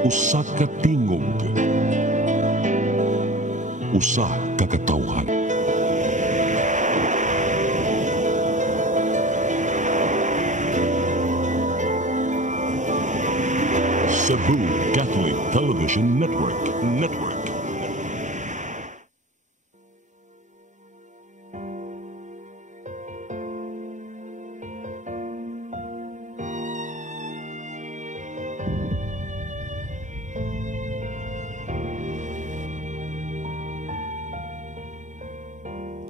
Usa ka tingog, usa ka katawhan. Cebu Catholic Television Network.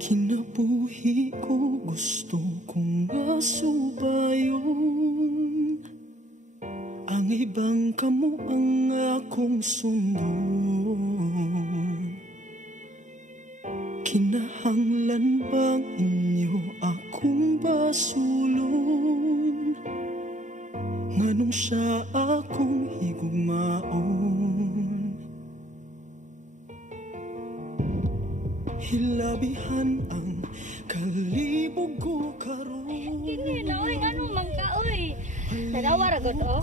Kinabuhi ko, gusto kong masubayon. Ang ibang kamo ang akong sundon. Kinahanglan bang inyo akong basulon? Nganong siya akong higugmaon? Hilabihan ang kalibog ko karon. Kini na oy anong mangka oy. Tanawa ra gud oh.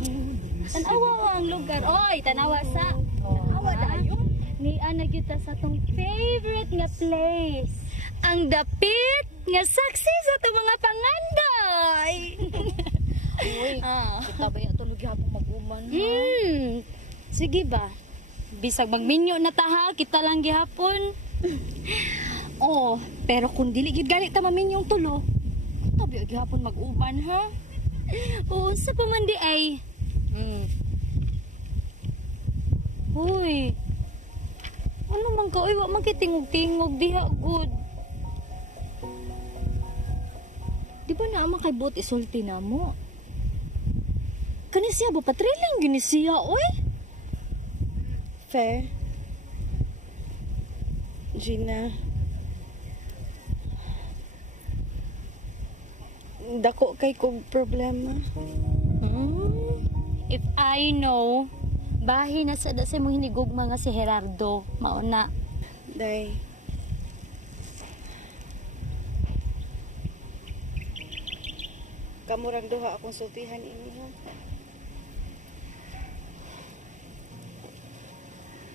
Tanawa ang lugar oy, tanawa sa. Tanawa dayo. Ni ana gyud ta sa tong favorite nga place. Ang dapit nga saksi sa tong mga panganday. Uy, kita ba yung tulog hapon mag-uman? Sige ba? Bisag magminyo na ta ha, kita lang gihapon. Oh, pero kung dili gid gali ta maminyong tulo, tabi gihapon mag-uban ha. Oo, sa pamandi ay. Hoy. Ano man ka oy, wa man kitingog-tingog diha good. Di ba na ama kay bot isulti na mo? Kani siya ba patriling gini siya oy? Fair. Gina. Dako kay kong problema. If I know, bahi na sa mo hinigugma nga si Gerardo, mauna. Day. Kamurang duha akong sultihan ini ha.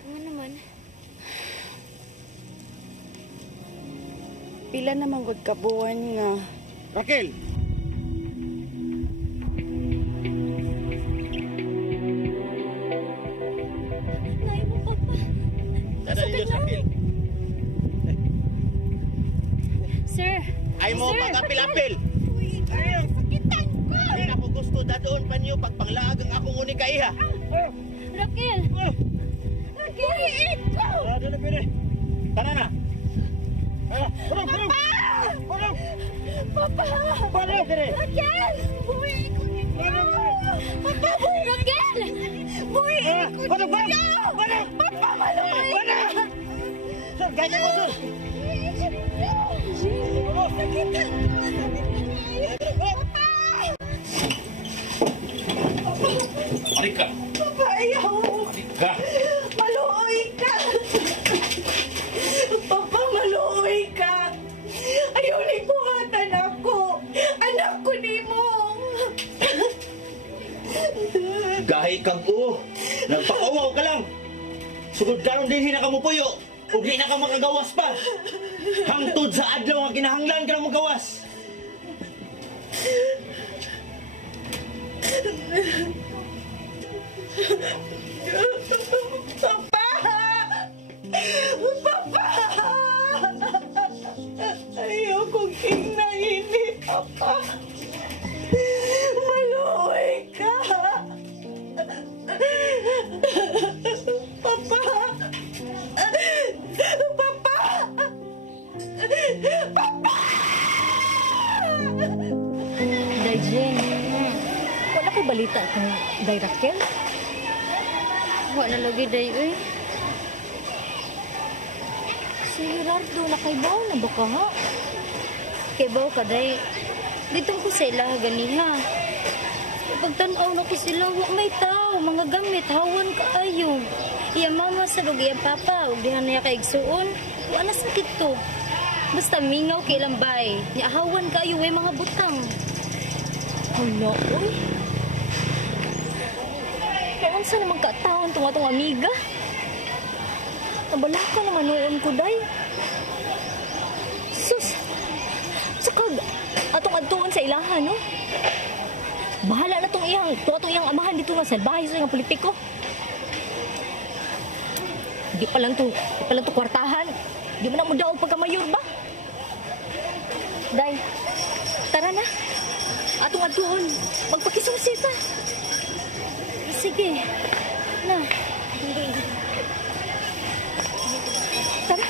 Ano naman? Pila naman gud kabuan nga. Raquel! Nay mo, Papa. Dada niyo, Raquel. Sir! Ay mo, Sir! pag-apil-apil! Sakitan ko! Ay, ako gusto dadoon pa niyo pagpanglaag ang akong uning kaiha. Raquel! Raquel! Ito! Doon na pwede. Tara na! Pulong! Pulong! Papa! Pulong! Raquel! Buhay ko ninyo! Papa, buhay! Raquel! Buhay ko ninyo! Papa, maluhay ka! Sir, ganyan mo, sir! Sakitan ko! Papa! Marika! Papa, ayaw! Marika! Maluhay ka! Papa, maluhay ka! Ayaw ni buhatan ako! Anak ko ni mo! Gahi kang oo! Nagpakawaw ka lang! Sugod karon din hina ka mo puyo! Ug di na ka makagawas pa! Hangtod sa adlaw nga kinahanglan ka na magawas! Papa! Papa! Ayaw kong kinainit, Papa! Maluhay ka! Papa! Papa! Papa! Day Jen, wala ko balita kung Day Raquel? Wala na lagi Day, eh. Si Gerardo, nakaibaw na ba ka ha? Kaibaw ka, Day. Ditong ko sa ilaha ganiha. Pagtanaw na ko sila, wak may tao, mga gamit, hawan ka ayo. Iya mama sa bag iya papa, ug dihan niya kaigsuon. Wala na sakit to. Basta mingaw kay lambay. Nya hawan ka ayo mga butang. Hala, oy. Kaya Unsa naman ka-taon tong atong amiga? Nabala ka naman noon ko, day. Sus, sakag, atong adtuon sa ilahan, no? Bahala na tong iyang amahan dito nga salbahe sa iyang politiko. Di pa lang to kwartahan. Di mo na mo daw pagkamayor ba? Day, tara na. Atong adtuon, magpakisusi ta. Sige, na. Tara.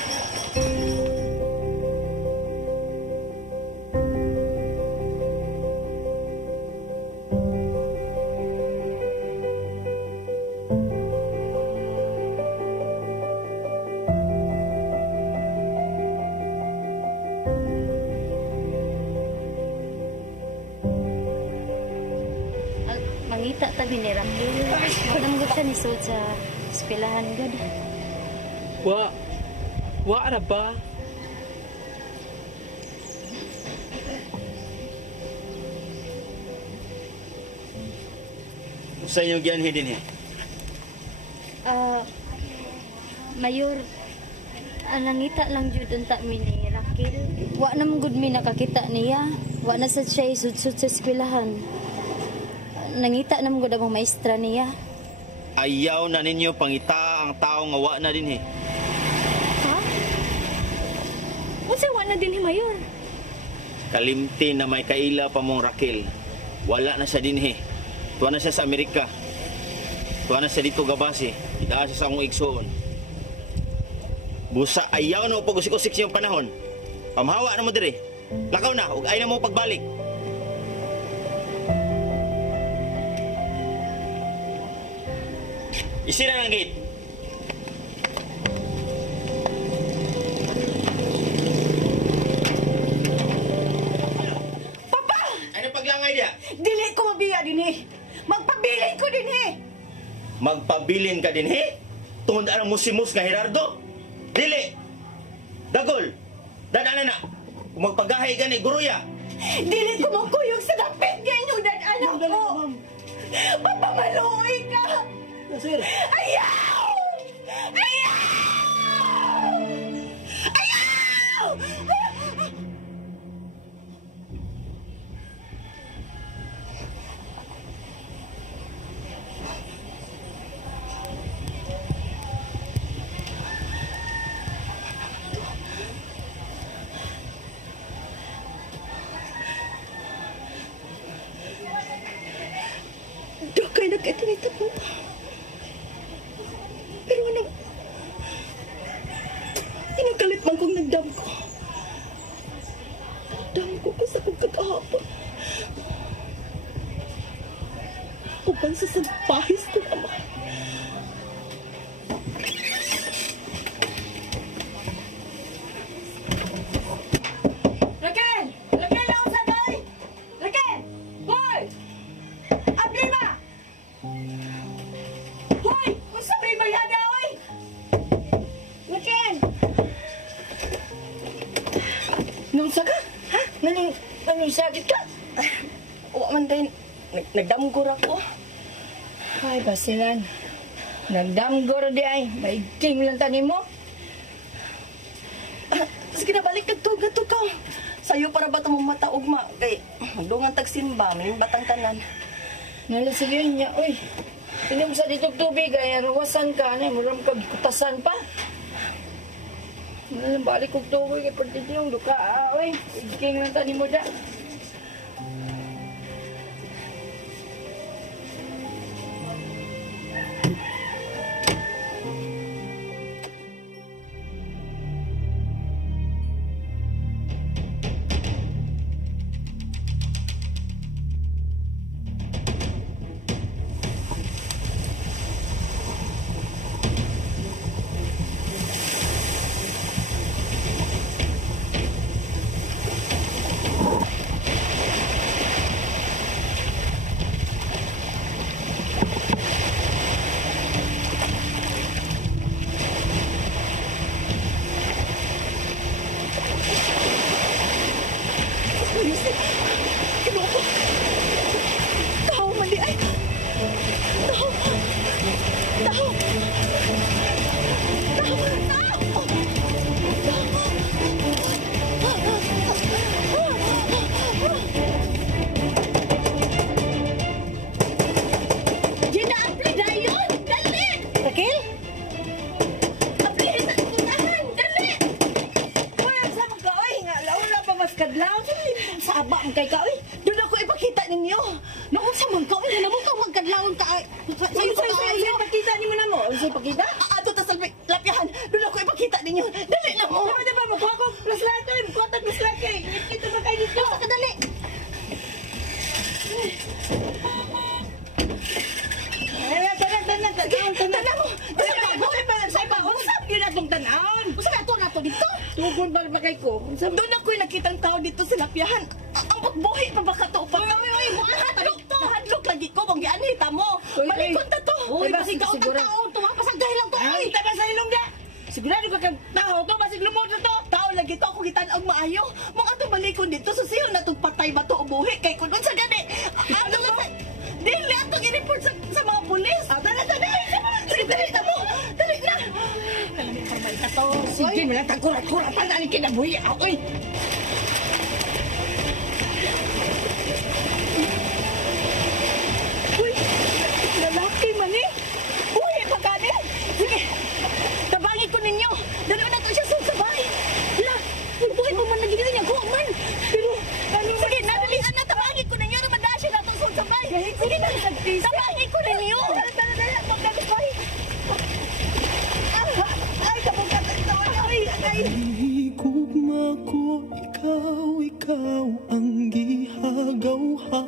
Mangita tabi ni Rambo. Namugod ka ni Sod sa eskwelahan gad. Wa na ba? Sa inyong gianhin din eh. Mayor, nangita lang jud unta mi ni Raquel. Wa na mong gud mi nakakita niya. Wa na sad siya sud-sud sa eskwelahan. Nangita na mong gud ang maestra niya. Ayaw na ninyo pangita ang tao nga wa na din eh. Ha? Unsa wa na din ni Mayor? Kalimti na may kaila pa mong Raquel. Wala na siya din eh. Tuwa na siya sa Amerika. Tuwa na siya dito gabase. Idaa siya sa akong igsoon. Busa ayaw na mo pag-usik-usik siyang panahon. Pamhawa na mo dire. Lakaw na, ug ay na mo pagbalik. Isira ng gate. Papa! Ano paglangay dia? Dili ko mabiya din eh. Magpabilin ko din eh. Magpabilin ka din he? Tungod anong musimus nga Gerardo? Dili! Dagol! Dadaan na! Kung magpagahay ka ni Guruya! Dili ko magkuyog sa dapit niya inyong dad-anak ko. Papa, maluoy ka. Sir. Ayaw! Ayaw! Ayaw! Dugay na kayo tinita po. Pero anong galit man kong nagdam ko. Dam ko sa kong kagahapon. Uban sa sagpahis ko ama. Raquel! Raquel, ako sa kay! Raquel! Hoy! Abrima! Hoy! Kung sabay mayada, hoy! Raquel! Nung saga? Ha? Nanong sakit ka? O man tayo, nagdamgor ako. Ay, basilan. Nagdamgor di ay. Maigting lang tanim mo. Sige na, balik ka ka. Sa'yo para ba ito mong mataugma? Kay, magdungan tagsimba, may batang tanan. Nalasig yun niya, uy. Inom sa ditog tubig, ay aruwasan ka, na muram kag kutasan pa. Balik kong tubig, ay pati yung duka, uy. Igking lang tanim mo da. Sayo, pakita niyo mo na mo. Sayo, pakita? Ato ta sa lapyahan. Doon ako ipakita ninyo. Dali na mo. Dali ba mo? Kuha ko plus latte. Kuha ko plus latte. Ito na kayo dito. Kadali. Tanan mo. Say pa. Usap yun na itong tanan. Usap na ito dito. Tugon ba kay ko? Doon ako yung nakitang tao dito sa lapyahan. Ang buhi pa baka ito. Hadlok lagi ko. Bang gianita mo. Malikot na to. Uy, basig ka utang tao. Tumapasagay lang to. Ay, tama sa ilong niya. Sigurado ka kang tao to. Basig lumod na to. Tao lagi to. Ako gitan ang maayo. Mga ito malikon dito. So siya na itong patay ba to o buhi. Kay kung sa gani. Ato lang. Dili ato i-report sa mga pulis. Dali. Dali na mo. Dali na. Kamay ka to. Sige, malang tagkurat-kurat. Dali kinabuhi. Okay. Uy, lalaki man eh. Uy, pagkani. Sige, tabangin ko ninyo. Dali na to siya sa bahay. Hala, buhay mo man nagiging niya. Kuha man. Pero, sige, nadalian na tabangin ko ninyo. Namadaan siya na to sa bahay. Sige na, tabangin ko ninyo. Dali, pagkakabay. Ay, kapagkat ito. Ay. Higugma ko, ikaw ang gihagaw-haw.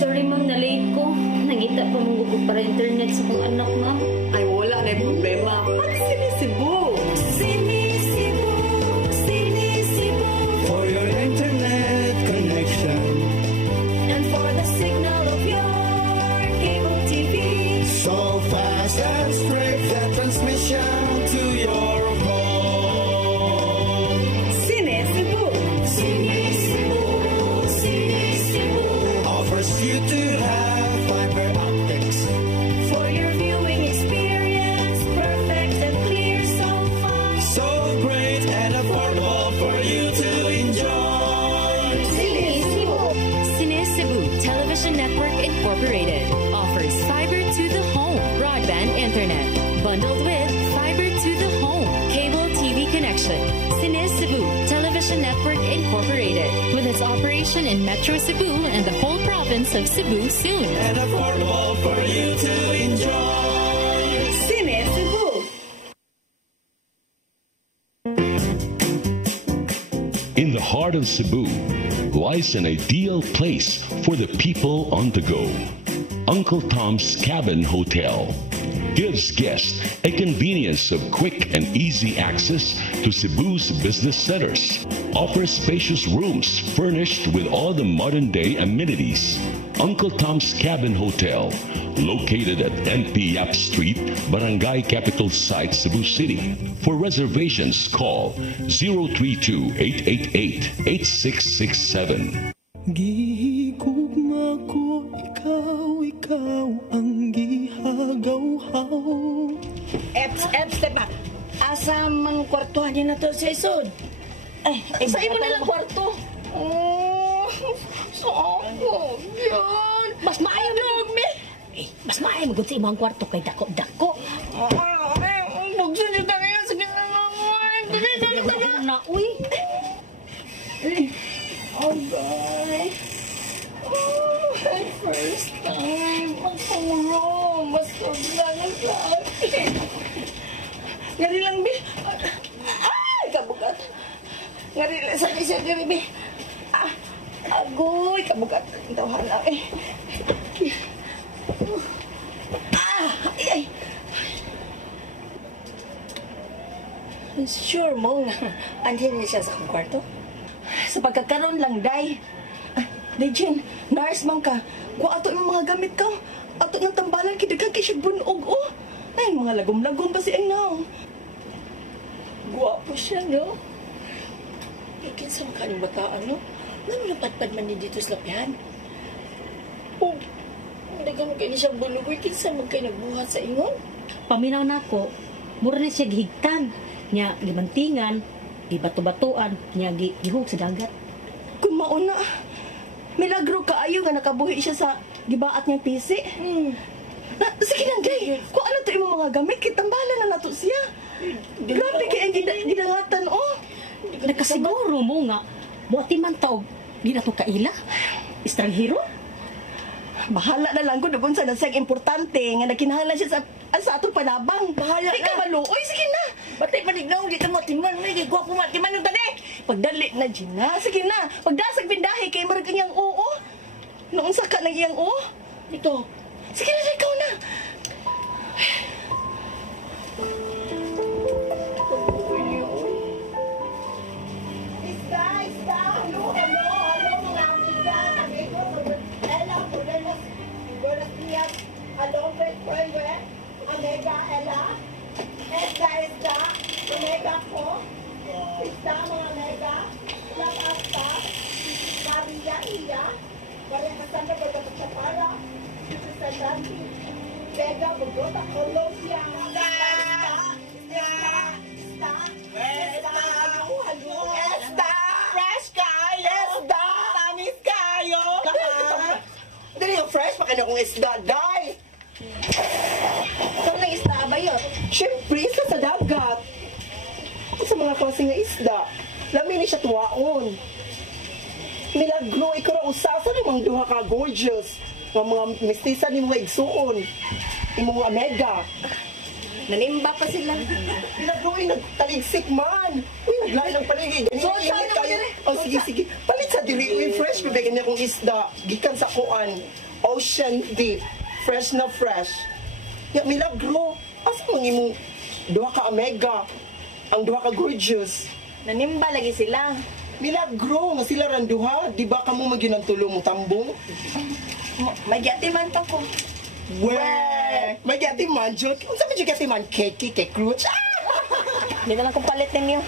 Sorry ma'am, na-late ko. Nagita pa mong gusto para internet sa kong anak ma'am. Ay, wala na yung problema. Pag sinisibo. For your internet connection, And for the signal of your cable TV. so fast and straight the transmission to your home. Sinisibo. Offers you to have fiber optics. For your viewing experience, perfect and clear so far. So great and affordable for you to enjoy. Cine Cebu Television Network Incorporated offers fiber to the home broadband internet bundled with fiber to the home cable TV connection. Cine Cebu Television Network Incorporated with its operation in Metro Cebu and the whole province of Cebu soon. And affordable for you to enjoy. Sinisibo. In the heart of Cebu lies an ideal place for the people on the go. Uncle Tom's Cabin Hotel gives guests a convenience of quick and easy access to Cebu's business centers. Offers spacious rooms furnished with all the modern-day amenities. Uncle Tom's Cabin Hotel, located at MP Yap Street, Barangay Capital Site, Cebu City. For reservations, call 032-888-8667. Gihigugma ko, ikaw ang gihagaw-haw. Step back. Asa mang kwartuhan niya na to sa isod? Ay, sa imo na lang kwarto. So ako, yan. Mas maayo mo. Mas maayo mo sa imong kwarto kay dako-dako. Bugso niyo tayo yan. Sige na lang. Dali. Na, uy. Okay. First time. Magpuro. Mas lang ang laki. Ngari lang, Bi. Ay, kabugat. Ngari lang sa isa, Bi. Agoy, kabugat. Tawahan lang, eh. Ay. Sure mo nga. Andiyan niya siya sa akong kwarto? Sa pagkakaroon lang, Day. Regine, nurse man ka. Kung ato ng mga gamit ka, ato ng tambalan, kidaghan kay siya bunog, oh. Ay, mga lagom-lagom pa si Angnaw. Guwapo siya, no? Ikin sa mga kanong bataan, no? Nang napatpad man ni dito sa lapihan. Oh, dagang kayo siya bunog. Ikin sa mga kayo nagbuhat sa ingon. Paminaw na ko, mura na siya gihigtan. Nya, gibantingan, gibato-batuan, nya gihug sa dagat. Kung mauna. Milagro kaayo nga nakabuhi siya sa gibaat niyang pisi. Sige lang, Day. Kung ano to imong mga gamit, kitambala na nato siya. Grabe kaya ginangatan, oh. Nakasiguro mo nga, buati man taog, di na to kaila? Estranghero? Bahala na lang ko doon sa nasag importante nga nakinahanglan siya sa atong panabang. Bahala na. Ikaw maluoy, sige na. Batay panignaw, di ka matiman, may gigwa ko matiman yung tani. Pagdali na, Gina. Sige na. Pagdasag pindahi kay marag iyang oo. Noong saka ng iyang oo. Ito, Sige na, ikaw na. Hello, friend, Omega, Ella. Esta, Omega ko. Esta, mga Omega. Lakasta, Maria, Iya. Karekasan na Berkata-Chapara. Susandanti. Vega, Bogota, Colombia. Esta! Fresh kayo! Esta! Tamis kayo! Dali yung fresh, maka na kong isda, day! Saan ng isda ba yun? Siyempre, isda sa dagat. Sa mga klase nga isda, lamin ni siya tuwaon. Milagro, ikaw na usasa ng mga duha ka gorgeous. Mga mistisa ni mga igsuon. Yung mga Omega. Nanimba pa sila. Milagro, nagtaligsik man. Uy, naglain ang paligid. So, saan naman yun eh? Oh, sige. Palit sa dili. Uy, fresh, bibigyan niya kong isda. Gikan sa kuan. Ocean deep. Fresh na fresh. Ya, Milagro. Asa mga imong duha ka Omega? Ang duha ka gorgeous. Nanimba lagi sila. Milagro, nga sila randuha. Di ba ka mo magyun ang tulong mo tambong? Magyati man ta ko. Weh! Magyati man, Jod. Kung saan magyati man, keki, kekrooch. Hindi na lang kong palit ninyo.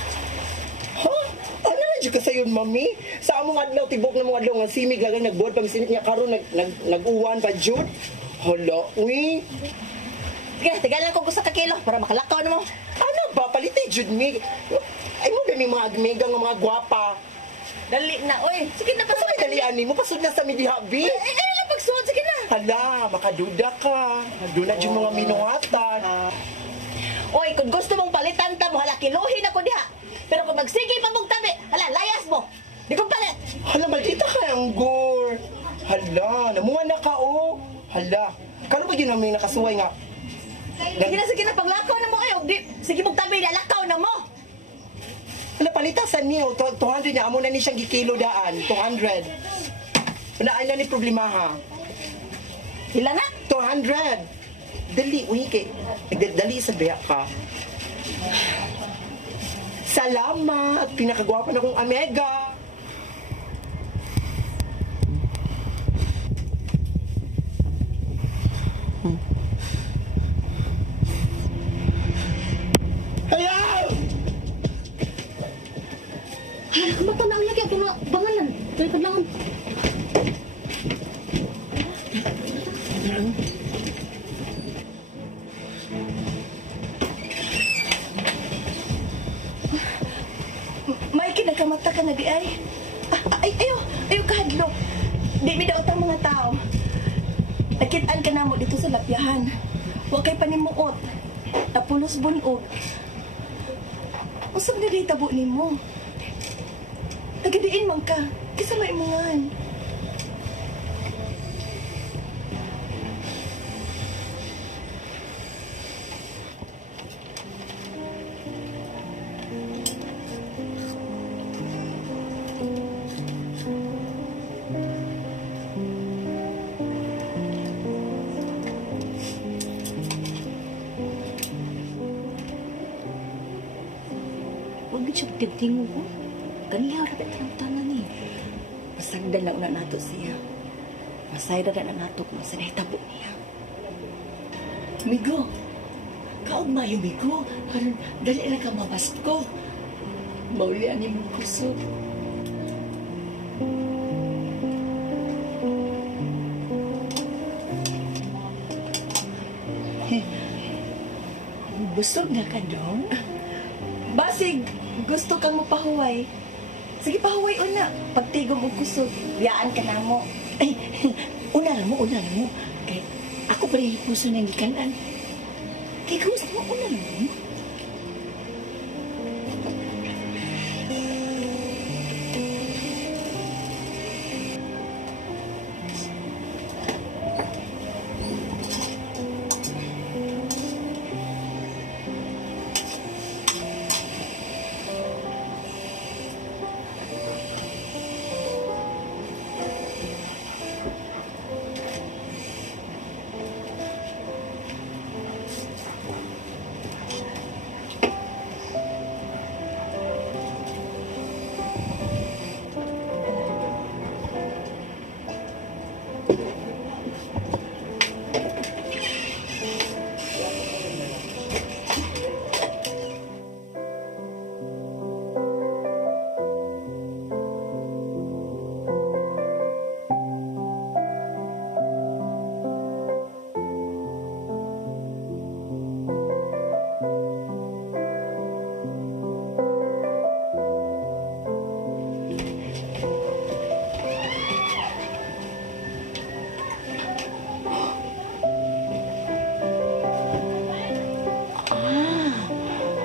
Huh? Ano na dyan ka sa'yo, mami? Sa among adlaw, tibok na mga adlaw nga simig, lagay nagbuhat pang sinit niya karon nag-uwan pa, Jod. Hala, uy. Sige, tigalan ko gusto ka kilo para makalakaw na mo. Ano ba? Palitay, Jod, mig. Ay mo dami mga mega nga mga gwapa. Dali na, oy. Sige na, Pasok ay dalian ni mo, pasod na sa midihabi. Ano lang pagsuot, sige na. Hala, makaduda ka. Doon na dyan mga minuhatan. Oy, kung gusto mong palitan ta mo, hala, kiluhin ako diha. Pero kung magsige pa mong tabi, hala, layas mo. Di kong palit. Hala, maldita ka ang gore. Hala, namuha na ka, oh. Hala, kano ba yun namin nakasuway nga? Sige na, paglakaw na mo kayo. Sige mong tabi, lakaw na mo. Hala, palitasan niyo. 200 na, amo na ni siyang gikilo daan. 200. Wala na ni problema, ha? Sila na. 200. Dali, uy, dali sa biyak ka. Salamat. Pinakagwapan akong Omega. Ayaw! hala, kumata na ang lagi ako mga bangalan. Kaya kadlangan. May kinakamata ka na di ay. Ayaw kahadlo. Di mi daw tang mga tao. Nakitaan ka na mo dito sa lapyahan. Huwag kay panimuot. Tapulos bunog. Usap na di tabo ni mo. Tagadiin man ka. Kisa maimungan. Huwag siya tingtingo ko. Ganiya, rapit ang tanan ni. Pasagdan na una nato siya. Masayda na nato kung sa nahitabo niya. Migo, kaugmayo Migo. Karon dali na ka mabasko. Maulian ni mong kusog. Busog na ka doon? Basig, gusto kang mapahuway. Sige, pahuway una. Pagtigom og kusog, biyaan ka na mo. Ay, una lang mo. Kay, ako pa rin puso ng gikanan. Kay, gusto mo, una lang mo.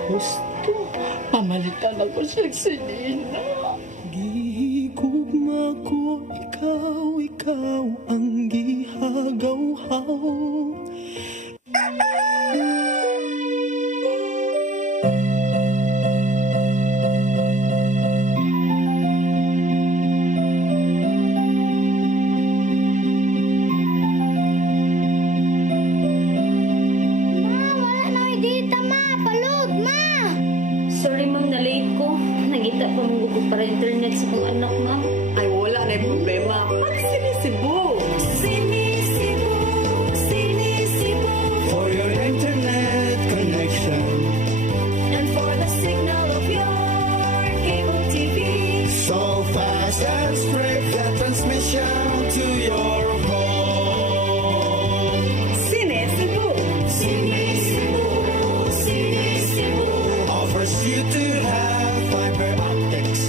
Gusto, pamalitan ako siya si Nina. Gihigugma ko, ikaw ang gihagaw-haw. Sorry, ma'am, na-late ko. Nangita pa mong gugod para internet sa kong anak, ma'am. Ay, wala na yung problema. Pag sinisibo. Sinisibo. For your internet connection. And for the signal of your cable TV. So fast and straight that transmission to your home. Sinisibo. Offers you to have fiber optics.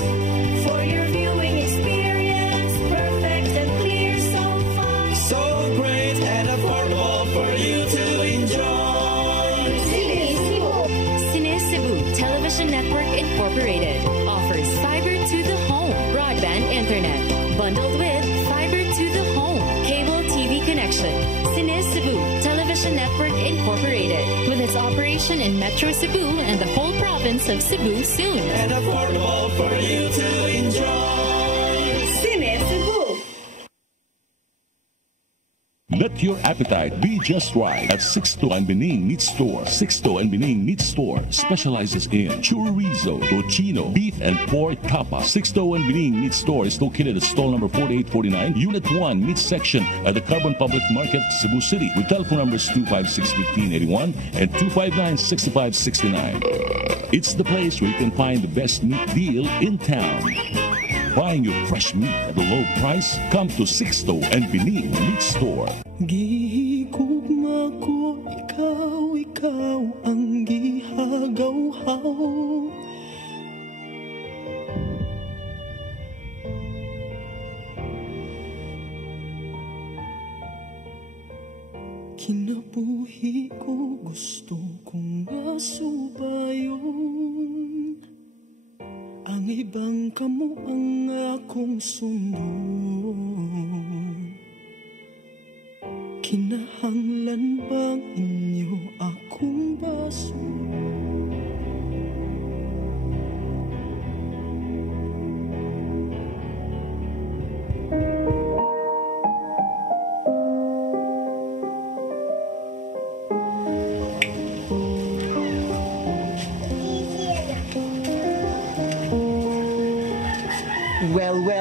For your viewing experience, perfect and clear so far. So great and affordable for you to enjoy. Cine Cebu Television Network Incorporated offers fiber to the home broadband internet bundled with fiber to the home cable TV connection. Cine Cebu Television Network Incorporated with its operation in Metro Cebu and the whole province of Cebu soon. And affordable for you to enjoy. Sinisibo. Let your appetite be just right at Sixto and Bening Meat Store. Sixto and Bening Meat Store specializes in chorizo, tocino, beef, and pork tapa. Sixto and Bening Meat Store is located at stall number 4849, Unit 1, Meat Section at the Carbon Public Market, Cebu City, with telephone numbers 256-1581 and 259-6569. It's the place where you can find the best meat deal in town. Buying your fresh meat at a low price? Come to Sixto and Bening Meat Store. Gihigugma ko, ikaw ang gihagaw-haw. Kinabuhi ko, gusto kong masubayon. Ang ibang kamo ang akong sunod. Kinahanglan bang inyo akong baso?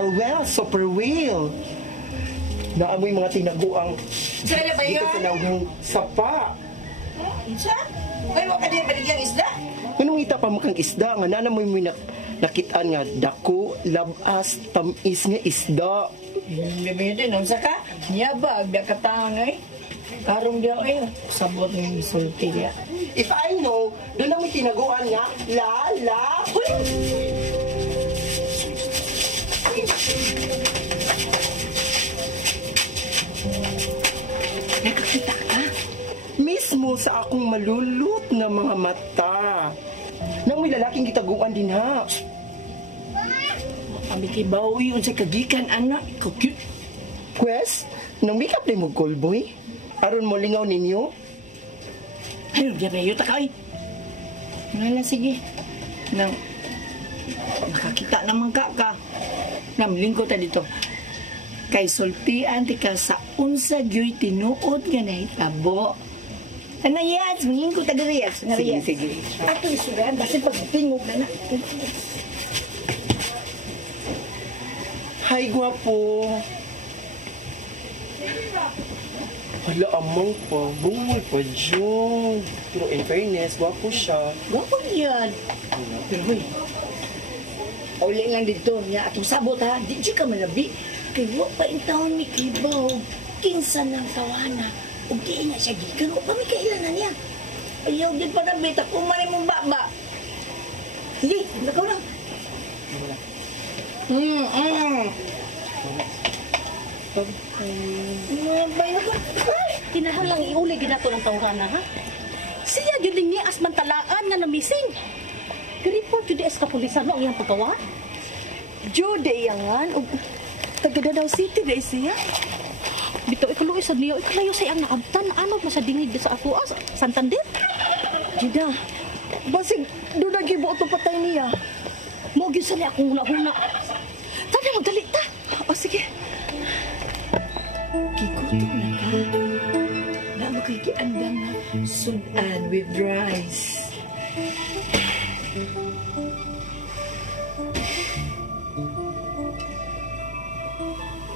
Well, super wheel. Naamoy mga tinaguang Saan ba dito yun? sa nauhong sapa. Isa? Ay, wala ka din baligyang isda? Anong ngita pa makang isda nga nanamoy mo nakitaan nga dako, labas, tamis nga isda. Bibili din, ang saka, niyabag, dakatahan ay. Karong diyaw ay, sabot ng sulti niya. If I know, doon namoy tinaguan nga, la. Nakakita ka? Mismo sa akong malulot nga mga mata. Nang may lalaking gitaguan din ha. Kami kay Bawi, unsa kagikan, anak. Ikaw cute. Quest, nang make up din mo boy. Aron mo lingaw ninyo. Ayun, diyan na yun, takay. Wala, sige. Nang, nakakita naman ka. Namlingko ta dito. Kay sultian ti ka sa unsa gyoy tinuod nga nahitabo. Ano yan? Sumingin ko taga-riyas. Sige. Ato isuran, basta pagtingog na na. Hi, gwapo. Hala, amang pa. Bungol pa dyan. Pero in fairness, gwapo siya. Gwapo yan. Pero hoy, uli lang dito niya atong sabot ha. Di ka malabi. Kaya wak pa yung taon ni Kibaw. Kinsa ng tawana. Huwag di niya siya gikan. Huwag pa may kailanan niya. Ayaw din pa na bita. Kumarin mong baba. Sige, nakaw lang. Kinahanglang iuli ginato ng tawrana, ha? Siya yun din niya asmantalaan nga na missing. Report yun di eskapulisan mo ang iyang pagkawa? Jude yangan og taga Davao City dai siya. Bitaw ikaluoy sa niyo, ikalayo sa iyang naabtan. Ano ba sa dingig sa ako? Santander? Juda. Basig do na gibuot ang patay niya. Mo gyud sa niya akong huna-huna. Tara magdali ta. O sige. Kikutok na ka. Na makikiandam na sunan with rice.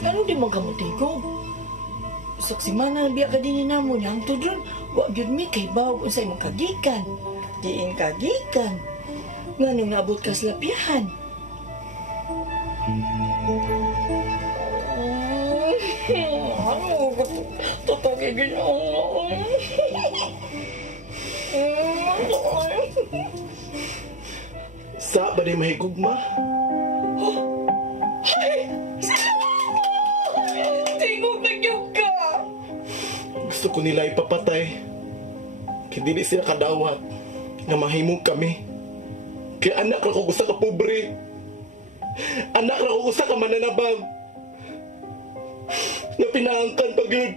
Ano di mo kamutigo? Saksimana na biya ka din na mo niyang tudron. Wag yun mi kay bawag unsay mong kagikan. Diin kagikan. Nga nung naabot ka sa lapihan. Ano? Tutugigin ako. Sa ba ni mahigugma? Tingog na yung ka! Gusto ko nila ipapatay. Kaya dili sila kadawat na mahimong kami. Kaya anak ra ko gusto ka pobre. Anak ra ko gusto ka mananabang. Na pinaangkan pag yun.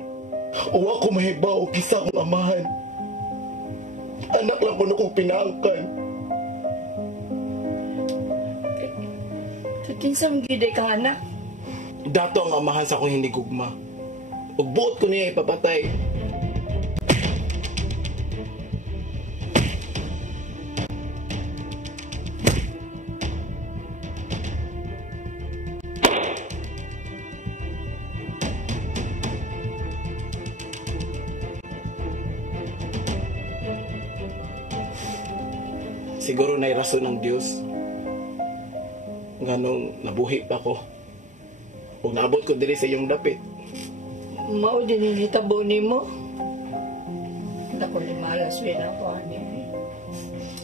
Uwa ko mahibaw o kisa akong amahan. Anak lang ko na kong pinaangkan. Kinsa mong giday kang anak? Dato ang amahan sa akong hindi gugma. Ug buot ko niya ipapatay. Siguro na'y rason ng Diyos. Nganong nabuhi pa ko. Kung naabot ko diri sa iyong dapit. Mao din hinitabo ni mo. Ako ni malas rin ako, ani.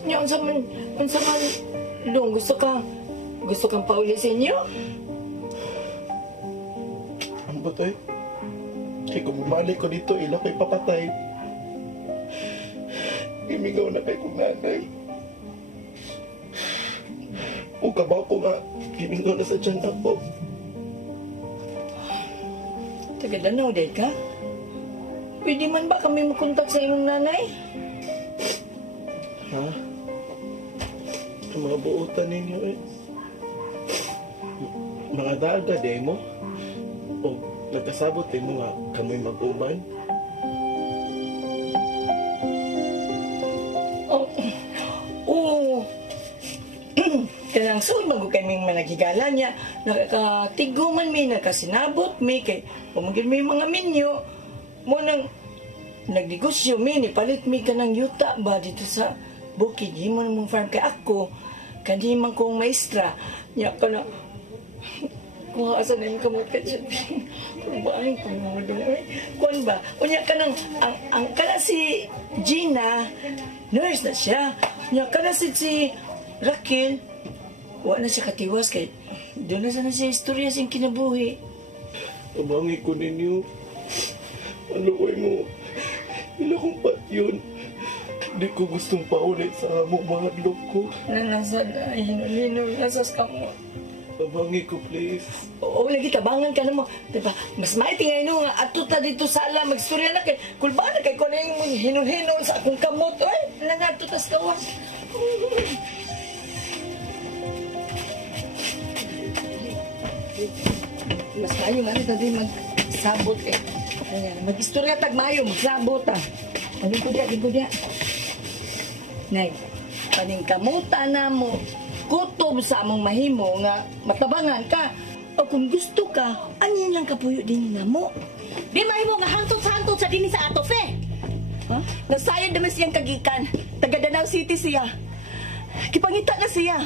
Nya, unsa man, Dong, gusto kang pauli sa inyo? Ano ba tayo? Kaya kung bumalik ko dito, ila ko'y papatay. Imigaw na kay kong nanay. Kung kabaw ko nga, imigaw na sa tiyan ako. Taga-Danaw, day ka? Pwede man ba kami makontak sa iyong nanay? Ha? Ang mga buutan ninyo eh. Mga daga, day mo? O nagkasabot din mo nga kami mag-uban? Oo. Kanang soon bago kaming managigala niya, nakakatiguman mi, nakasinabot mi, kay pumagin mi mga minyo, mo nang nagnegosyo mi, nipalit mi ka ng yuta ba dito sa bukid, himo na mong farm kay ako, kanimang kong maestra, niya ka na, kung asa na yung kamukit siya, kurbaang pangulong, kuan ba, unya ka nang, ang kana si Gina, nurse na siya, niya ka na si Raquel, Wala na siya katiwas kay doon na sana siya istorya siyang kinabuhi. Abangi ko ninyo. Maluway mo. Ila kong pat yun. Di ko gustong paulit sa among mga loob ko. Nanasa na, hinulino, nasas ka mo. Abangi ko, please. Oo, lagi tabangan ka na mo. Diba, mas maitingay nyo nga ato ta dito sa alam, magstorya na kay, kulba na kay ko na yung hinul-hinul sa akong kamot. Ay, nangato tas kawas. Mas mayo nga rin din magsabot eh. Mag-istorya tag mayo, magsabot ah. Aling ko diya. Nay, paning kamuta na mo, kutob sa among mahimo nga matabangan ka. O kung gusto ka, anyan lang kapuyo din na mo. Di mahimo nga hangtot-hangtot sa dinis sa ato, fe. Ha? Nasayad naman siyang kagikan. Taga Danau City siya. Kipangita na siya.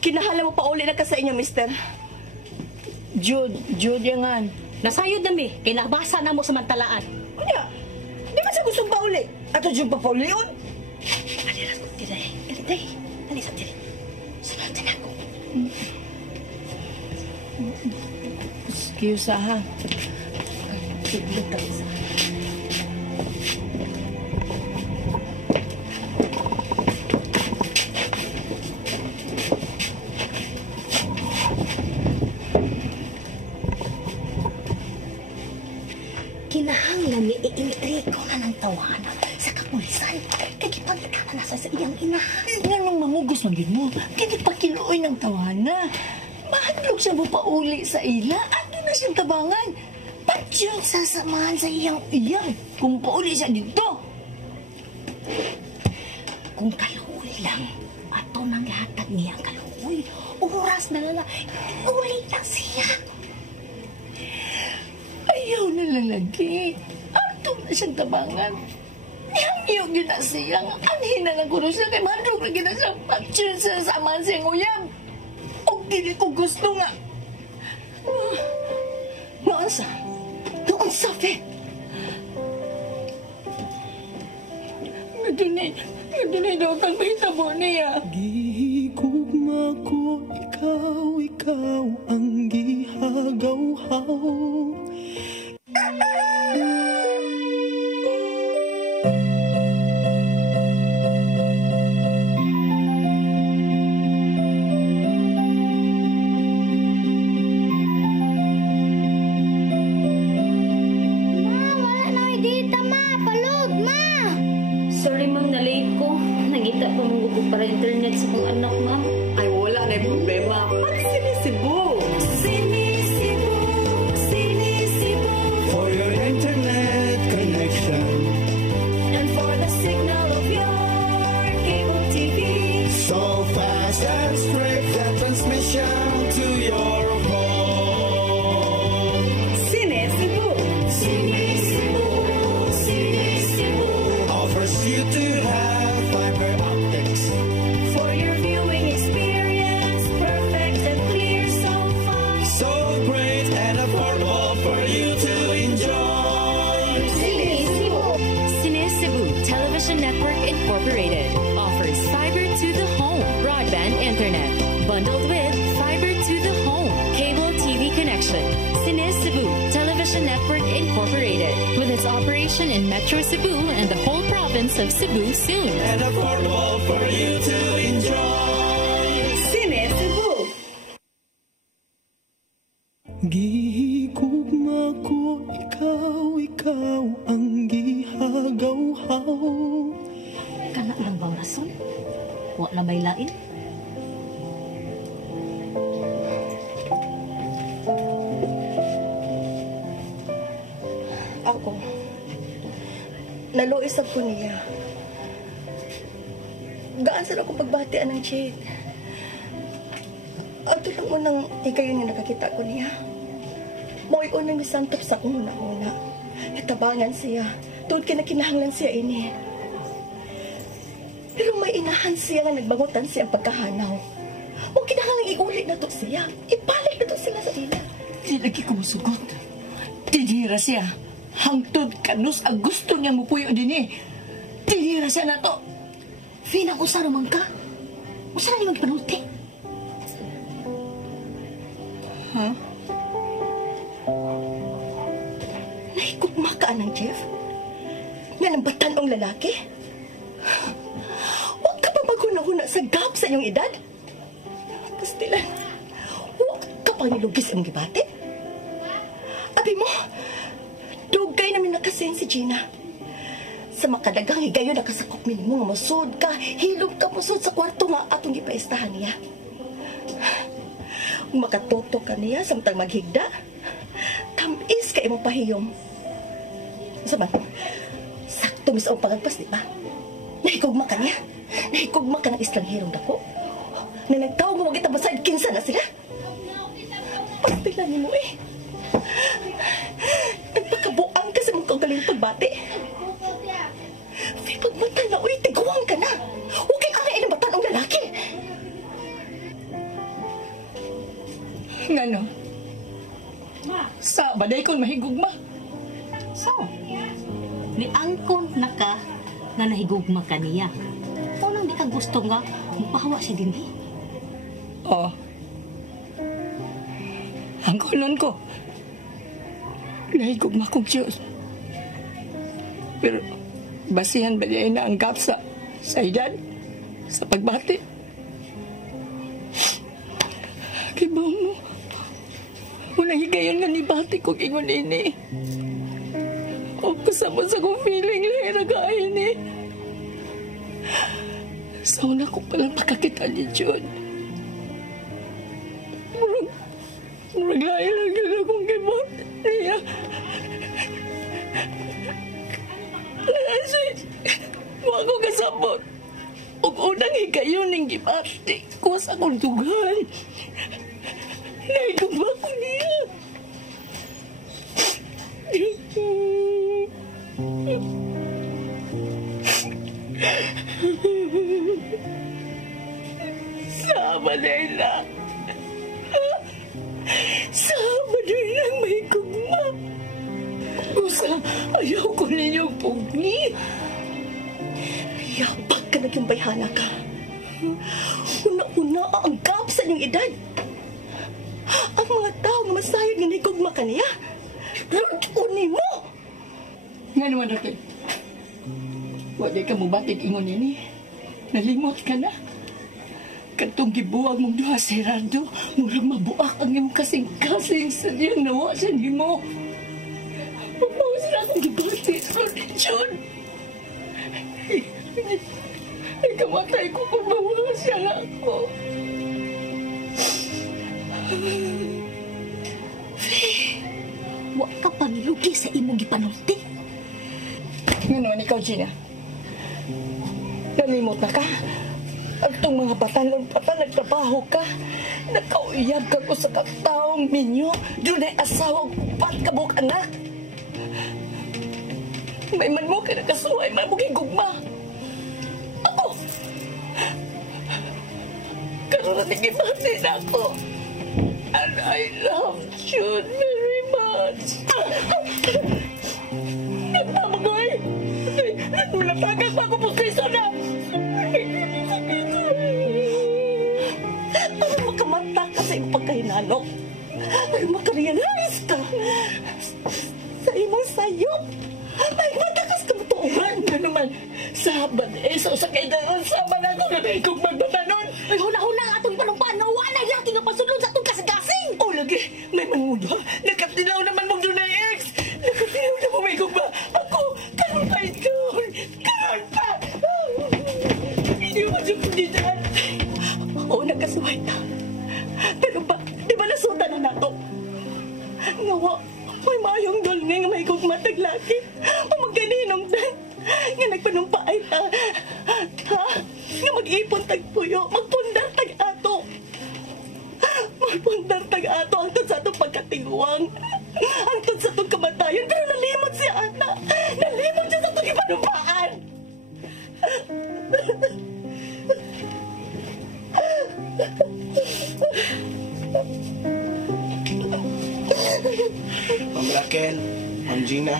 Kinahala mo pa uli na ka sa inyo, mister. Jude yan. Nasayod nami, kay nabasa na mo sa mantalaan. Unya, di ba siya gustong pauli? Ato Jude pa pauli yun? Aliras ko, tiray. Aliras tiray. Sunod na ako. Excuse ha. Tiglit ka sa Kinahanglan ni iintriko na ng tawanan sa kapulisan. Kagipagita na nasa sa iyang inahan. Nga nung mamugos magin mo, kinipakiluoy ng tawana. Mahadlog siya mo pauli sa ila. Ato na siyang tabangan. Ba't yun sasamahan sa iyang kung pauli siya dito? Kung kaluoy lang, ato nang lahatag niya ang kaluoy. Oras na lala, uli lang siya. Ayaw na lalagi. Ato na siyang tabangan. Niyang yun na siyang anhin na naguro siya kay mahadlog na gina siya. Ba't yun sasamahan siyang uyab? O hindi ko gusto nga. Noon sa, fe. Nadunay daw kang mahitabo niya. Gihigugma ko, ikaw ang gihagaw-haw. Para internet sa kong anak, ma'am. Ay, wala na yung problema. Para sinisibo. Sinisibo. For your internet connection. And for the signal of your cable TV. So fast and straight the transmission to your home. Sinisibo. Sinisibo. Offers you to have fiber optics. For your viewing experience, perfect and clear so far. So great and affordable for you to enjoy. Cine Cebu Television Network Incorporated offers fiber to the home broadband internet bundled with fiber to the home cable TV connection. Cine Cebu Television Network Incorporated with its operation in Metro Cebu and the whole province of Cebu soon. And affordable for you to enjoy. Sinisibo. Gihigugma ko, ikaw ang gihagaw-haw. Kana lang bang rason? Wala may lain? Ako. Naluisag ko niya. Gaan sila ko pagbatian ng cheat. At ito lang unang ikayo niya nakakita ko niya. Mo'y unang misantap sa kong una-una. Natabangan siya. Tuod kinakinahanglan siya ini. Pero may inahan siya nga nagbangutan siya ang pagkahanaw. Huwag kinahanglang iulit na to siya. Ibalik na to sila sa ila. Di lagi ko masugot. Tinira siya. Hangtod kanus ang gusto niya mupuyo din eh. Tinira siya na to. Finang usa naman ka? Usa na yung panulti? Ha? Nahigugma ka ng Jeff? Nga ng batanong lalaki? Huwag ka pa maghuna-huna sa gap sa iyong edad? Pastilan, huwag ka pang nilugis ang gibate? Abi mo, dugay namin nakasin si Gina. Sa makadagang higayon nakasakop min mo nga masud ka, hilom ka masud sa kwarto nga atong gipaestahan niya. Makatoto ka niya samtang maghigda, tamis ka imong pahiyom. Saman, sakto mis ang pagagpas, di ba? Nahigugma ka niya. Nahigugma ka ng estrangherong dako. Na nagtawag mo magita basad, kinsa na sila? Pastilan niyo mo eh. Nagpakabuang ka sa mong kagaling pagbati. May pagmata na, uy, tiguang ka na. Huwag kang alain ang batanong lalaki. Nga no? Sa baday kon mahigugma. So, ni angkon na ka na nahigugma ka niya. Unang di ka gusto nga, mapahawa siya din eh. Oh. Angkonon ko. Nahigugma kong Diyos. Pero, basihan ba niya na ang gap sa edad? Sa pagbati? Kibaw mo. Unang higayon nga ni bati ko kingon ini. O kasama sa kong feeling lahira kain eh. Sa una ko palang pakakita ni John. Murag lahir lang yun akong kibot niya. Kasi, huwag ko kasabot. O unang higayon ng gibati ko sa kong dugan. Naigugma ko niya. Sama nila. Sama nila may gugma. Usa, ayaw ko ninyong pugni. Yapag ka naging bayhana ka. Una-una ang gap sa inyong edad. Ang mga tao nga masayod nga nahigugma ka niya. Rod-uni mo! Nga naman natin. Wala ka mo batig ingon ini. Nalimot ka na. Katong gibuwag mong duha si Gerardo, murag mabuak ang iyong kasing-kasing sa diyang nawa sa nimo. Mabawas na akong gibati sa kondisyon. Ay kamatay ko kung mabawas siya na ako. Wa ka panglugi sa imong gipanulti. Ngayon ikaw, Gina. Nalimot na ka? At itong mga batan nagtrabaho ka. Nakauyab ka ko sa kataong minyo. Doon ay asawang pat kabuk anak. May man mo ka nakasuhay, man mo gigugma. Ako! Karoon na tigibati na ako. And I love you very much. Nagmamagoy! Nagmulapagag pa ako po kay Sona! Para makamata ka sa iyong pagkahinanok. Para makarealize ka sa imong sayop. Ay, matakas ka matuungan. Ano naman? Sabad eh, so sa kailangan sama na ako na kung magbatanon. Ay, huna-huna nga itong ipanumpaan na wanay laki nga pasulod sa itong kasing-kasing. O lagi, may mangudo. Nakatilaw naman mong doon na ex. Nakatilaw na mo may gugma. Ako, karoon pa ito. Karoon pa. Hindi mo siya kundidan. Oo, nagkasuhay na. Pero ba, di ba nasuta na nato? Ngawa, may mayong dulngi nga may gugmatag laki. O magkaninong dan. Nga nagpanumpaay ta. Ha? Nga mag-ipon tagpuyo. Magpundar tag-ato. Magpundar tag-ato. Angtod sa atong pagkatiguang. Angtod sa atong kamatayan. Pero nalimot si Ana. Nalimot siya sa atong ipanumpaan. Ma'am Raquel, Ma'am Gina,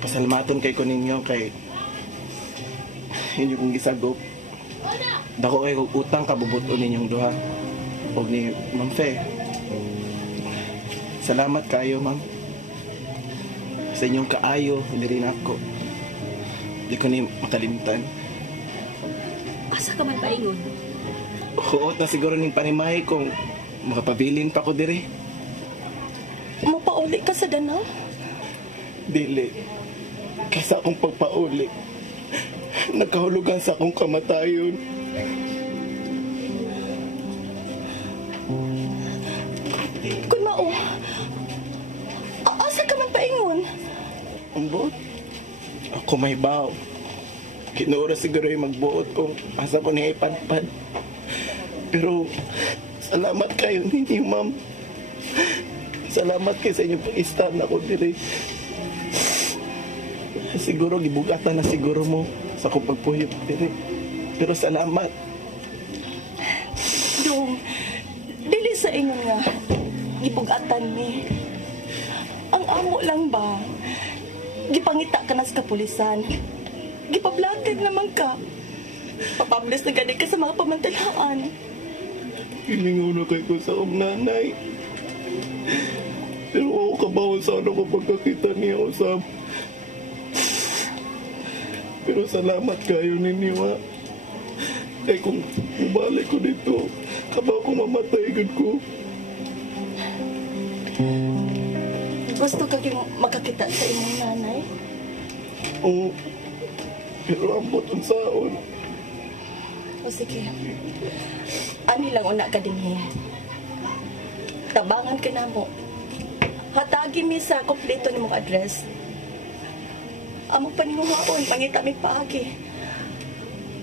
pasalamaton kay ko ninyo kay hindi kong gisagop Dako kay kog utang kabubuton ninyong duha. Og ni Ma'am Fe. Salamat kayo, ma'am. Sa inyong kaayo, hindi rin ako. Di ko ni makalimutan. Asa ka man paingon? Huot na siguro ning panimahe kung makapabilin pa ko diri. Mapauli ka sa Danau? Dili. Kaysa akong pagpauli. Nagkahulugan sa akong kamatayon. Kun mao, asa ka man paingon? Ambot? Ako may baw. Kinuura siguro yung magbuot kung asa ko niya ipadpad. Pero salamat kayo ninyo, ma'am. Salamat kayo sa inyong pag-istan ako diri. Siguro gibugatan na siguro mo sa akong pagpuhip diri. Pero salamat. Dong, dili sa ingon nga gibugatan ni. Ang amo lang ba, gipangita ka na sa kapulisan. Gipablatid naman ka. Papublish na gani ka sa mga pamantalaan. Hiningaw na kay ko sa akong nanay. Pero ako kabawal sana ko pagkakita niya usap. Pero salamat kayo ninyo, ha. Kaya kung ubalik ko dito, kabaw ko mamatay agad ko. Gusto ka makakita sa imong nanay? Oo. Pero ambot ang saon. O sige. Ani lang una ka din tabangan ka na mo. Hatagi mi sa kompleto ni mong address. Among paninguhaon, pangita mi paagi.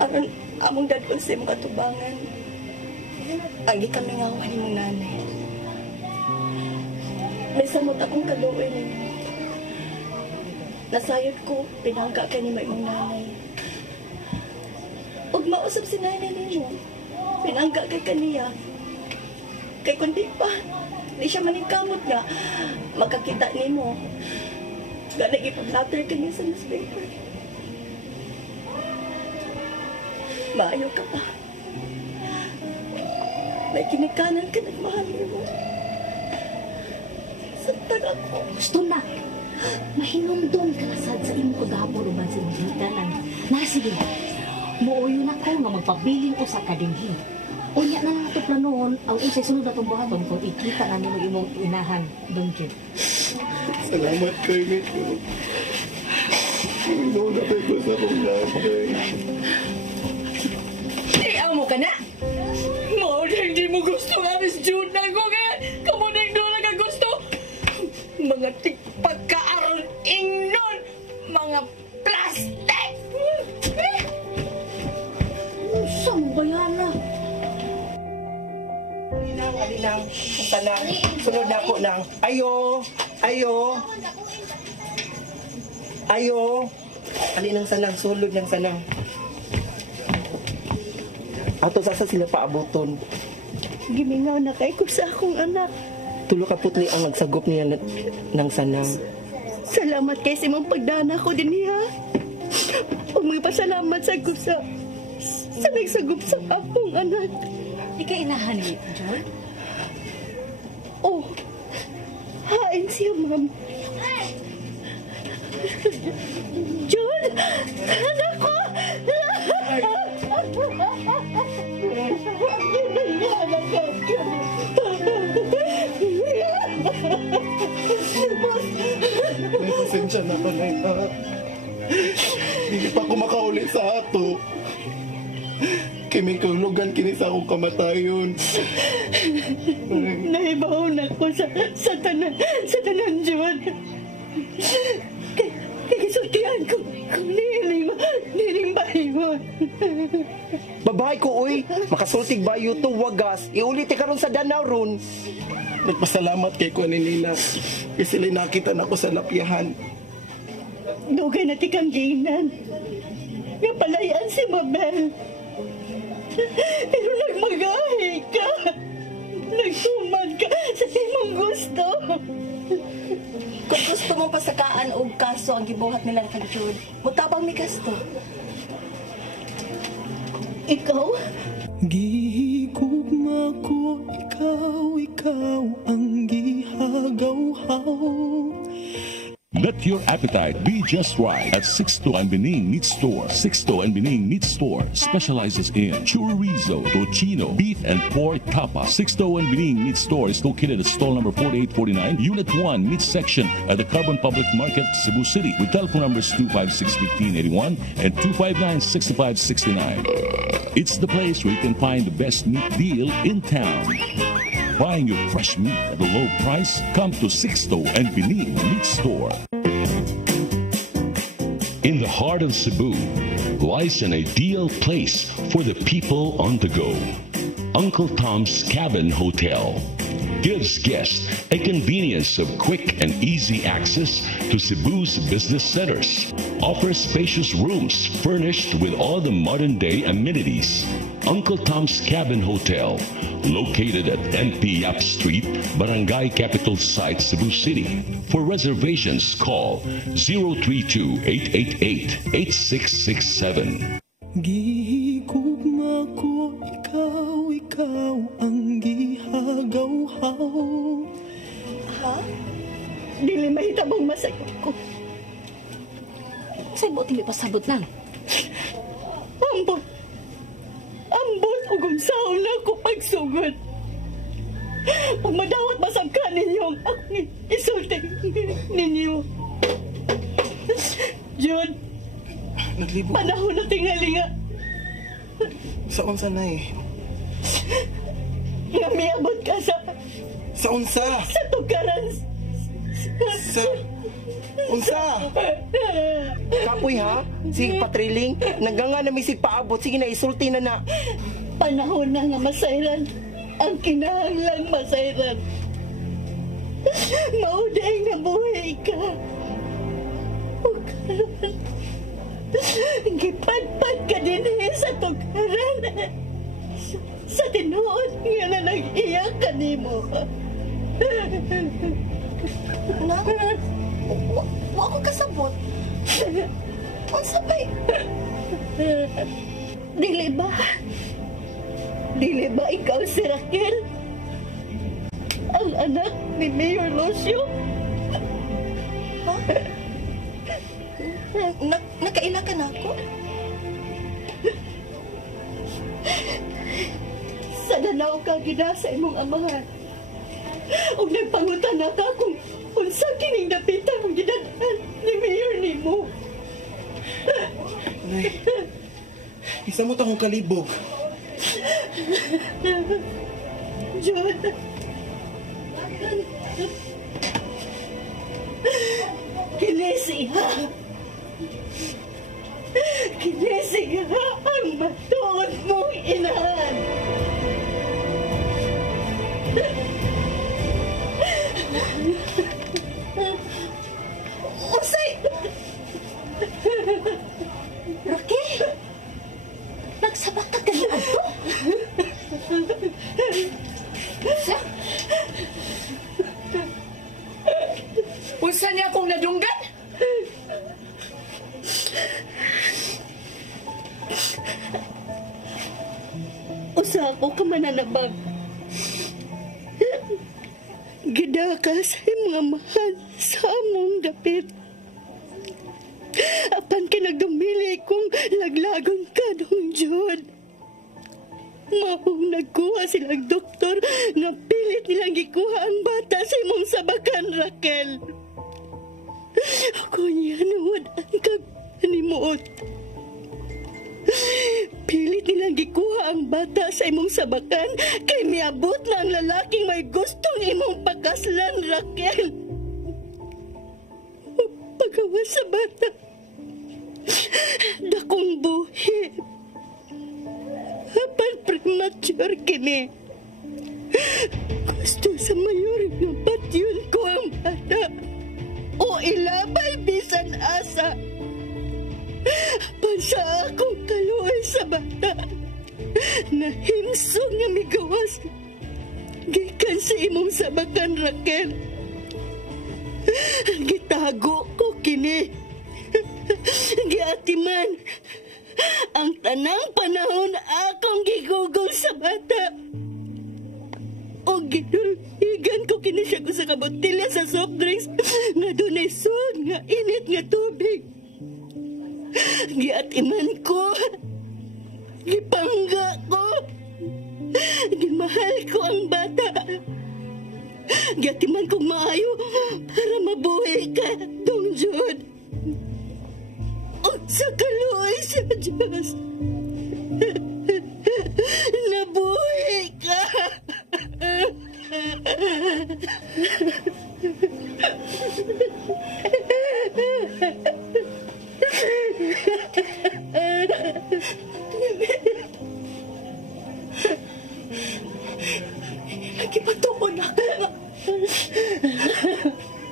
Aron among dadon sa imong katubangan. Agi kami ngawan ni mong nanay. May samot akong kaluoy ninyo. Nasayod ko, pinangga ka ni imong nanay. Ug mausap si nanay ninyo. Pinangga kay kaniya. Kay kundi pa, di siya maningkamot nga. Makakita nimo. Gana ipag-latter ka niya sa newspaper. Maayo ka pa. May kinikanan ka nagmahal mo. Santag ako. Gusto na. Mahinumdum ka na sad sa imong kagahapon uban sa imong hitanan. Sige. Muuyo na ko nga magpabiling ko sa kadinghi. Unya na lang ito planoon ang isay sunod na itong buhaton kung ikita na nimo imong inahan, Don Jim. Salamat kayo nito. Hiningaw na kay ko sa akong nanay. Amo ka na? Mo, hindi mo gusto nga, Miss June na ko kaya kamo na yung doon ka gusto. Mga tigpagkaaral ingnon, mga plastic. Saan ba yan na? Alinang, tanang, sunod na po nang, ayo, alinang sanang, sulod ng sanang. Ato sasa sila paabuton. Gimingaw na kay ko sa akong anak. Tulo ka putli ang nagsagop niya ng sanang. Salamat kay sa imong pagdana ko din niya. Huwag magpasalamat sa ko sa nagsagop sa akong anak. Di ka inahan ni John? Oh, hain siya, ma'am. John! Anak ko! May pasensya na ba na hindi pa ako makauli sa ato. Kaya may kahulugan kini sa akong kamatayon. Nahibaw na ko sa tanan, John. Kaya sultihan ko kung niling bayon. Babae ko, uy, makasultig bayo to, wagas. Iulit ka ron sa Danau ron. Nagpasalamat kay ko ni Nina. Kasi nakita na ako sa lapyahan. Dugay na tikang ginan. Nga palayan si Mabel. Pero nagmagahi ka. Nagtumad ka sa imong gusto. Kung gusto mong pasakaan o kaso ang gibuhat nila kay Jude, mutabang mi kasto. Ikaw? Gihigugma ko, ikaw ang gihagaw-haw. Let your appetite be just right at Sixto and Bening Meat Store. Sixto and Bening Meat Store specializes in chorizo, tocino, beef, and pork tapa. Sixto and Bening Meat Store is located at stall number 4849, Unit 1, Meat Section at the Carbon Public Market, Cebu City, with telephone numbers 256-1581 and 259-6569. It's the place where you can find the best meat deal in town. Buying your fresh meat at a low price? Come to Sixto and Bening Meat Store. In the heart of Cebu lies an ideal place for the people on the go. Uncle Tom's Cabin Hotel gives guests a convenience of quick and easy access to Cebu's business centers. Offers spacious rooms furnished with all the modern-day amenities. Uncle Tom's Cabin Hotel, located at NP Yap Street, Barangay Capital Site, Cebu City. For reservations, call 032-888-8667. Gihigugma ko, ikaw ang gihagaw-haw. Ha? Dili mahitabang masakit ko. Sa'yo mo hindi pasabot lang. Ambot ug unsaon na ko pagsugod. Ug madawat masagka ninyo ang isulti ninyo. Jud, Naglibog. panahon na tingalinga. Sa unsa na eh? Nga miabot ka sa unsa? Sa tugaran. Sa unsa? Kapoy ha? Si Patriling, naganga na may si paabot. Sige na, isulti na na. Panahon na nga masayran. Ang kinahanglang masayran. Mauday nga buhay ka. O karon, gipadpad ka din sa tugaran. Sa tinuod nga na nag-iyak ka nimo. Anak, wa ko kasabot. Unsa bay? Dili ba ikaw si Raquel? Ang anak ni Mayor Lucio? Ha? Nakaila ka na ako? Sa danaw ka gina sa imong amahan. Ug nagpangutan na ka kung unsa kining dapitan ang ginadaan ni Mayor nimo. Nay, isa mo takong kalibog. John. Kinesi ha. Kinesi ha ang matuod mong inahan. Usay! Rocky! Nagsabak ka na ato? Unsa niya akong nadunggan? Usa ako ka mananabag. Gida ka sa mga mahal sa among dapit. Apan kinagdumili kong laglagon ka nung Jod. Mahong nagkuha silang doktor nga pilit nilang gikuha ang bata sa imong sabakan, Raquel. Kunya nawad ang kagpanimuot. Pilit nilang gikuha ang bata sa imong sabakan kay miabot na ang lalaking may gustong imong pakaslan, Raquel. Pagawas sa bata, dakong buhi. Apan premature kini. Gusto sa mayor nga patyon ko ang bata o ilabay bisan asa. Pansa akong kaluoy sa bata na himsong nga migawas gikan sa imong sabakan, Raquel. Gitago ko kini. Giatiman Ang tanang panahon akong gigugol sa bata. O ginulhigan ko kini siya ko sa kabotilya sa soft drinks nga dunay sud nga init nga tubig. Giatiman ko. Gipangga ko. Gimahal ko ang bata. Giatiman kong maayo para mabuhay ka, Dong Jud. O sa kaluoy sa Diyos. Nabuhay ka. Nagipatuon ako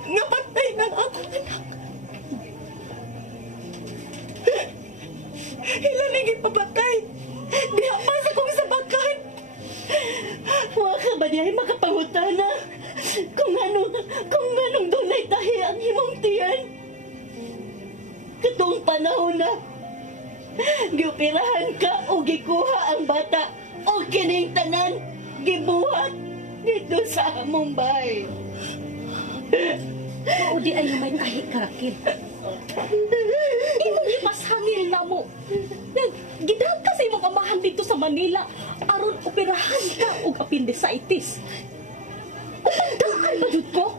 nga patay ng akong anak. Ilan naging papatay. Diha pa sa kong sabakan. Wa ka ba dihay makapangutana kung anong dunay tahi ang imong tiyan? Katong panahon na gioperahan ka o gikuha ang bata o kining tanan gibuhat dito sa among bahay. O di ay may tahi karakil. Imong ipashangil na mo. Gidahap ka sa imong amahan dito sa Manila aron operahan ka og appendicitis. Upandaan ba jud ko?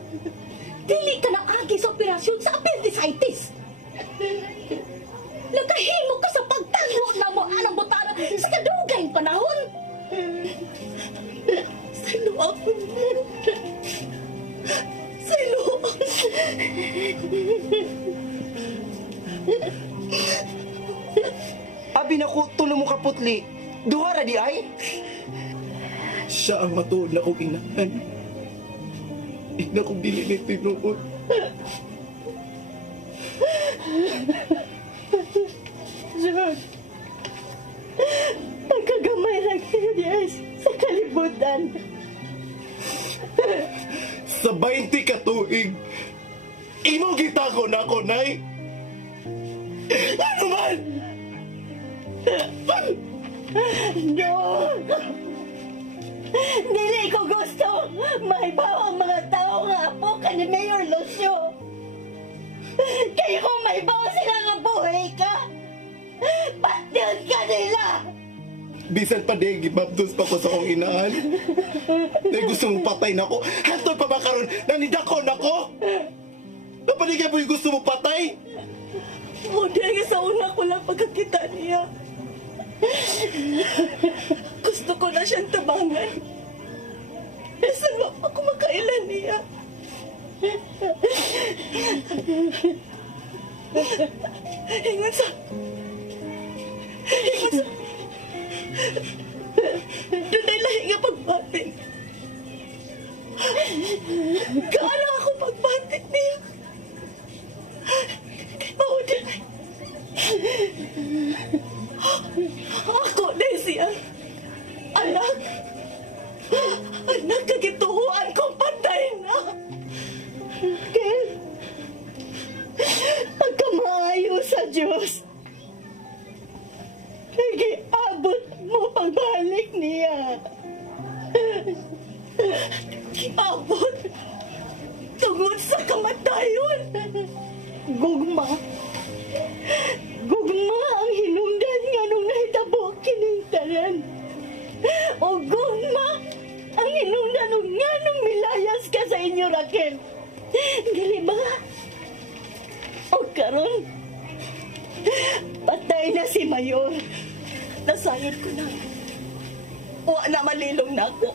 Dili ka na agi sa operasyon sa appendicitis. Nagkahimo ka sa pagtangho na mo anang butana sa kadugayng panahon. Sino ako? Sino? Abi na ko, tulong mo kaputli. Duhara di ay? Siya ang matuod na kong inahan. Ina kong dili na tinuod. Jud, pagkagamay lang kayo Diyos sa kalibutan. Sa 20 ka tuig, imo gitago na ako, Nay. Ano man? No! Dili ko gusto maibaw ang mga tao nga apo ka ni Mayor Lucio. Kaya kung maibaw sila nga buhay ka, patiyan ka nila! Bisan pa di, gibabdos pa ko sa kong inahan. Dahil gusto mong patay na ko. Hantod pa ba karon nanidako na ko? Napaligay mo yung gusto mong patay? O di sa una ko lang pagkakita niya. Gusto ko na siyang tabangan. Saan mo ako makailan niya? Hingan sa... Doon ay lahi nga pagbatik. Kaala ako pagbatik niya. Kay Maudin ay... Ako din siya. Anak. Anak, kagituhuan kong patay na. Ken, pagkamaayo sa Diyos, nagiabot mo pagbalik niya. Abot. Tungod sa kamatayon. Gugma. Gugma ang hinungdan nga nung nahitabo kining tanan. O gugma ang hinungdan nga nung milayas ka sa inyo, Raquel. Gali ba? O karon, patay na si Mayor. Nasayod ko na. Wa na malilong na ako.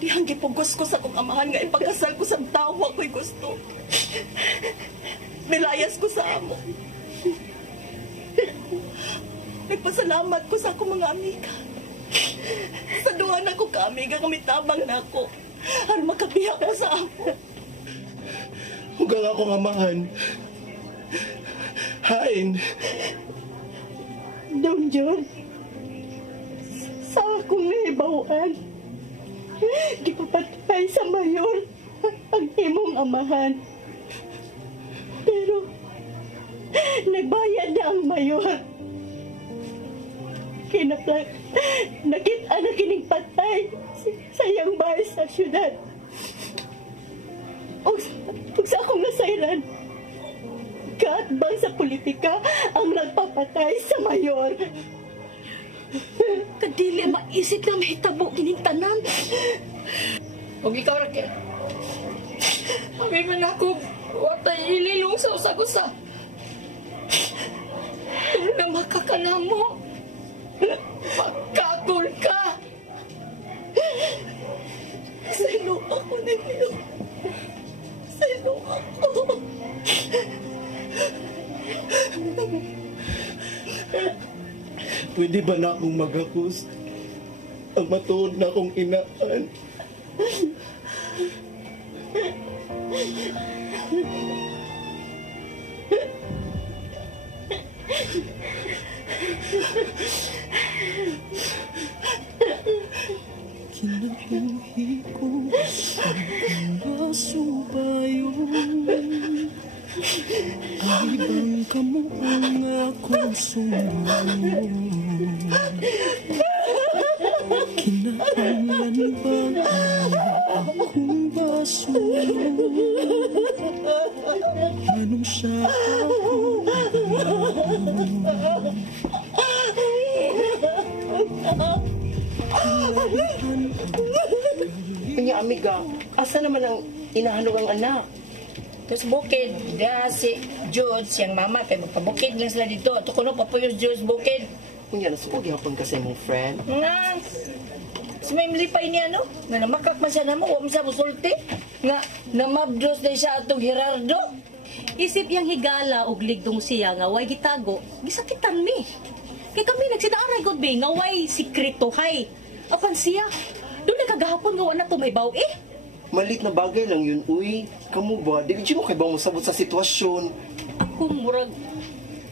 Dihang gipugos ko sa kong amahan nga ipagkasal ko sa tawa ko'y gusto. Nilayas ko sa amo. Nagpasalamat ko sa akong mga amiga. Sa duha na ko ka amiga kamitabang na ako. Aron makabiyak ko sa amo. Huwag akong amahan. Hain. Dong John, sa akong naibawaan, di papatay sa Mayor ang imong amahan. Pero, nagbayad na ang mayor. Kinaplag, nakita na kining patay sa iyang bahay sa syudad. O sa akong nasayran, kaatbang sa politika ang nagpapatay sa mayor. Kadili maisip na mahitabo kining tanan. Huwag ikaw, Raquel. Sabi man ako, watay ililong sa usagusa. Kung na makakana mo, magkakul ka. Sino ako ninyo? Sino ako? Pwede ba na akong maghapos ang matuod na akong inaan? Kinabuhi ko ang basong bayon. Ay bang kamo ang akong sumulong? Kinahanglan ba ang akong baso? Anong siya akong Kanya amiga, asa naman ang inahalog ang anak? Tapos bukid, si Jude, siyang mama, kaya magpabukid lang sila dito. Ito ko no, papayos Jude, bukid. Kunya, nasuko gihapon ka sa imong friend? Nga, sa may malipay niya, no? Nga namakak man siya na mo, huwag mo siya musulti. Nga, namabdos na siya atong Gerardo. Isip yang higala og ligdong siya nga way gitago, gisakitan mi. Kay kami nagsidaaray gud be nga way sikreto hay. Apan siya, doon nagkagahapon nga wala to may baw eh. Malit na bagay lang yun, uy. Kamu ba? Di mo kay ba masabot sa sitwasyon? Ako murag,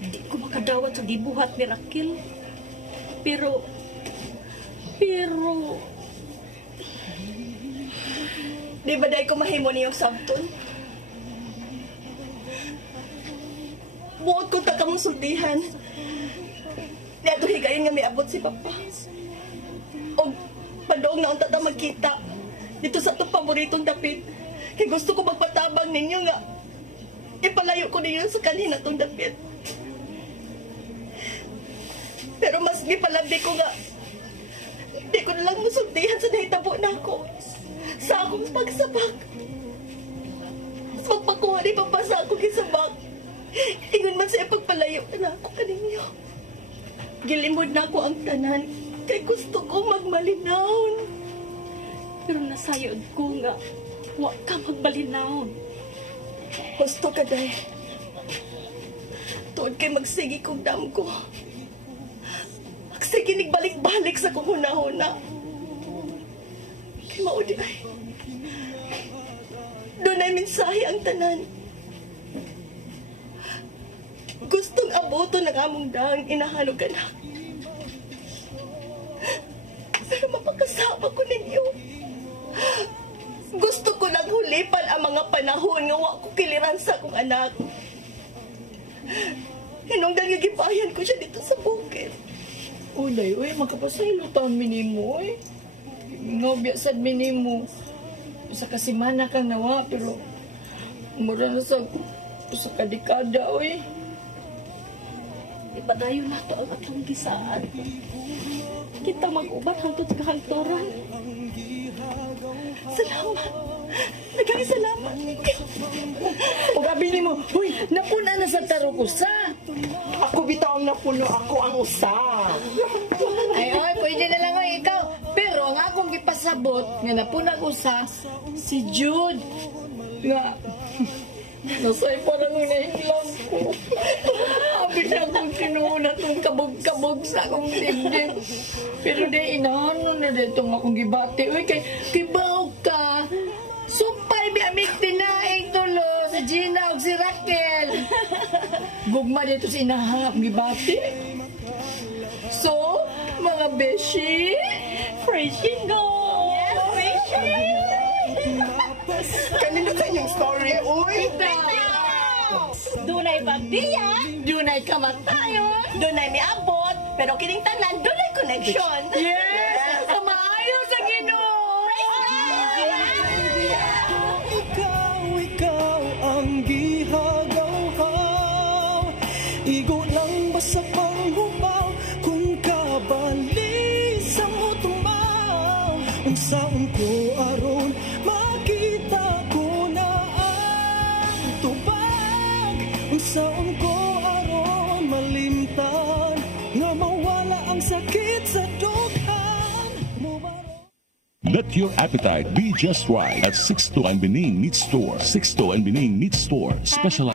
di ko makadawat sa gibuhat ni Raquel. Pero, Di ba dahil ko mahimo niyong sabton? Buot ko ta kamong sultihan. Di ato higayon nga may abot si Papa. O pandoong na unta ta magkita dito sa itong paboritong dapit. Kaya gusto ko magpatabang ninyo nga ipalayo ko ninyo sa kanina itong dapit. Pero mas gipalabi ko nga di ko na lang musultihan sa nahitabo na ako sa akong pagsabak. Mas magpakuha ni Papa sa akong isabak. Ingon man siya pagpalayo na ako kaninyo. Gilimod na ako ang tanan kay gusto ko magmalinawon. pero nasayod ko nga wa ka magbalinawon. Gusto ka dahil tuod kay magsigi kong dam ko. Magsigi nigbalik-balik sa kong huna-huna. Kay maudi ay doon ay mensahe ang tanan. Gustong abuto ng among dang inahalog ka na. Pero mapakasama ko ninyo. Gusto ko lang hulipan ang mga panahon nga wa ko kiliran sa akong anak. Hinungdan nga gibayan ko siya dito sa bukid. Uday, uy, makapasaylutan minimo, uy. Ngobiyasad minimo. Sa kasimana kang nawa, pero mura na sa kadikada, uy. Ipadayo na to ang atong gisaan. Kita mag-ubat hangtod sa kahangturan. Salamat. Nagang salamat. O gabi ni mo, uy, napuna na sa tarukusa. Ako bitaw ang napuno, ako ang usa. Ay, oy, pwede na lang, oy, ikaw. Pero ang akong gipasabot, nga napuna ko sa si Jude. Nga, nasay parang unahinglang ko. Abi na akong kinuuna itong kabog-kabog sa akong dibdib. Pero di, inahano na dito akong gibati. Uy, kay kibaw ka. Sumpay, may amig tinaing tulo sa Gina o si Raquel. Gugma dito si inahang akong gibati. So, mga beshi, fresh go! Yes, fresh! Kanino kanyang story, uy? Dunay pagdiya, dunay kamatayon, dunay miabot, pero kining tanan, dunay connection. Yes! Sa maayo sa Ginoo! Ikaw ang gihagaw-haw. Igo lang ba sa panghumaw kung kabali sa mo tumaw? Unsaon ko aron makita ko na ang tubag. Unsaon ko aron malimtan nga mawala ang sakit sa dughan. Let your appetite be just right at Sixto and Benin Meat Store. Sixto and Benin Meat Store, specialized